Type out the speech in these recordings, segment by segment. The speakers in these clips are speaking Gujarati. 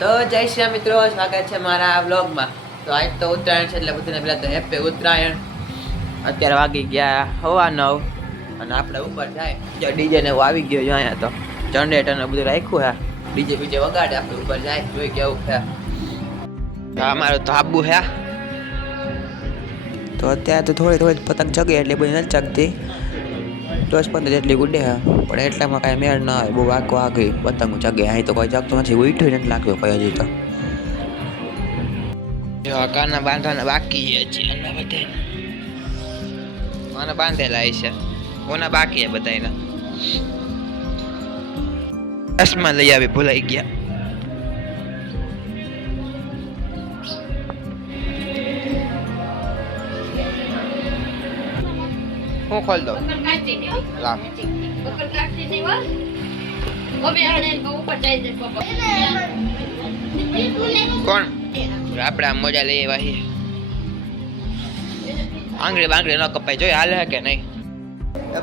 તો જય શ્રી રામ મિત્રો, સ્વાગત છે મારા આ વ્લોગમાં। તો આજ તો ઉત્તરાયણ છે એટલે બધાને પહેલાં તો હેપી ઉત્તરાયણ। અત્યારે વાગી ગયા 9:15 અને આપણે ઉપર જાય જો ડીજે ને એવું આવી ગયો જો અહીંયા તો જનરેટર ને બધું રાખ્યું હે, ડીજે બીજે વગાડે આપણે ઉપર જાય જોઈ કેવું છે। તો અમારું તો આબુ હે તો અત્યારે તો થોડી થોડી પતંગ ચગે એટલે બધી નથી ચગતી, 10-15 જેટલી ઉડે હે પણ એટલામાં કાંઈ મેળ ના આવે, બહુ આગી પતંગ ચગે। અહીં તો કોઈ ચગતું નથી, ઉઠ્યું નથી લાગતું કોઈ હજી તો। જો કાના બાંધવાના બાકી છે એના બધે મને બાંધેલા છે, કોના બાકી છે બધાયના। ચશ્મા લઈ આવી ભૂલાઈ ગયા। હું ખોલ દઉં લાવ કોણ આપણે આમ મજા લઈએ વાહી આંગળી બાંગળી ન કપાય જોઈ હાલે કે નહીં।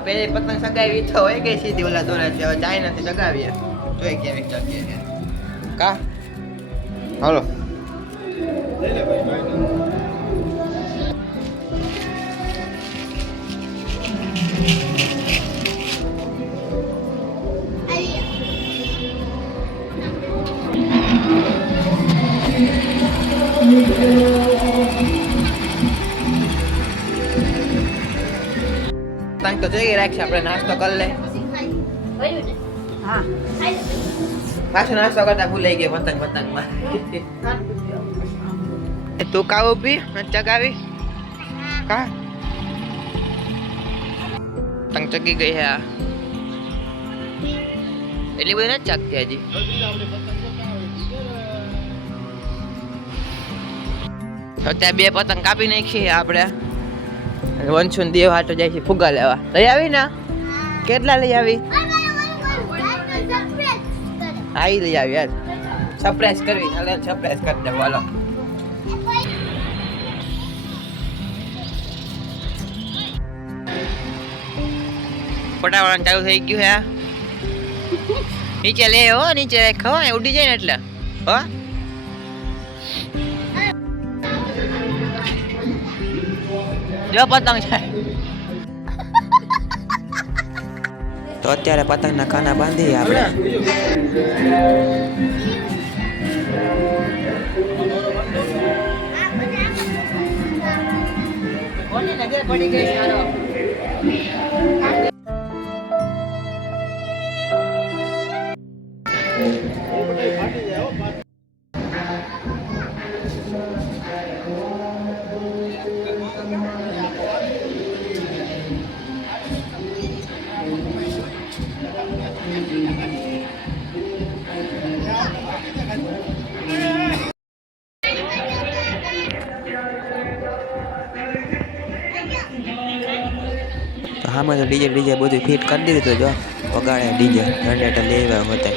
પેલી પતંગ સગાવી તો હોય કે સીધી ઓલા દોરા છે, હવે જાય નથી સગાવીએ જોઈ કેવી ચગીએ કા હાલો પતંગ તો જોઈ રાખશે, આપણે નાસ્તો કરી લે। હા પાછો નાસ્તો કરતા ભૂલાઈ ગયો પતંગમાં। તું કાવું પી ચગાવી કા પતંગ ચગી ગઈ હે એટલી બધી નથી ચગતી હજી। અત્યારે 2 પતંગ કાપી નાખી આપણે, વંશુન દેવ હાટો જાય છે ફુગા લેવા। લઈ આવી ને કેટલા લઈ આવી? હા ઈ લઈ આવી યાર, સરપ્રાઈઝ કરવી ચાલે, સરપ્રાઈઝ કરી દે બોલો। ફટાફટ ચાલુ થઈ ગયું હે, નીચે લે હો, નીચે રાખો ઉડી જાય ને એટલે હો। જો પતંગ છે તો અત્યારે પતંગના ખાના બાંધીએ આપણે। કોની નજર પડી ગઈ સારો હા તો ડીજે બધું ફિટ કરી દીધું, તો જો વગાડે ડીજે જનરેટર લેવા હોતે।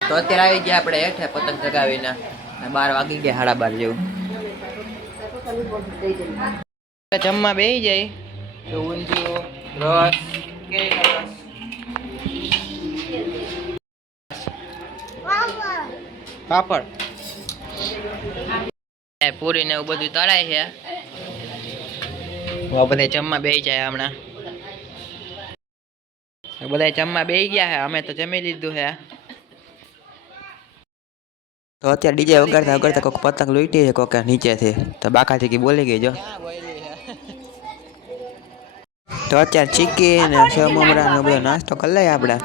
તો અત્યારે આવી ગયા આપણે હેઠે પતંગ ચગાવીને, 12 વાગી ગયા, 12:30 જેવું। જમવા બેસી જાય તો ઊંધિયું, રસ, કેરીનો રસ, પાપડ, પૂરી ને એવું બધું તળાય છે। બધા જમવા બેસી જાય હમણાં, બધા જમવા બેસી ગયા છે, અમે તો જમી લીધું છે। તો અત્યારે ડીજે વગાડતા વગાડતા કોઈક પતંગ લૂંટી છે કોઈક નીચેથી, તો બાકાથી કે બોલી ગઈ જો। તો અત્યારે ચીકી ને સેવ મમરા ને બધો નાસ્તો કરી લઈએ આપણે।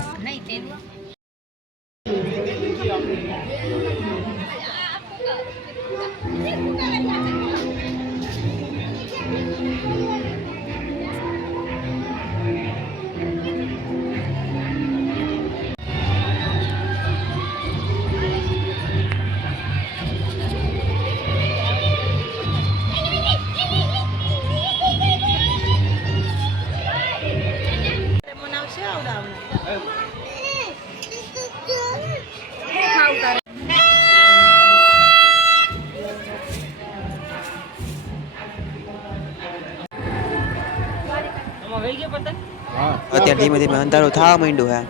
અત્યારે ધીમે ધીમે અંધારું થવા માંડ્યું હે.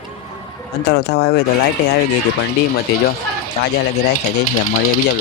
અંધારું થવા આવ્યું તો લાઇટે આવી ગઈ હતી પણ ડીમ હતી. જો આજે લગી રાખ્યા જઈશું મળીએ બીજા બ્લોગ.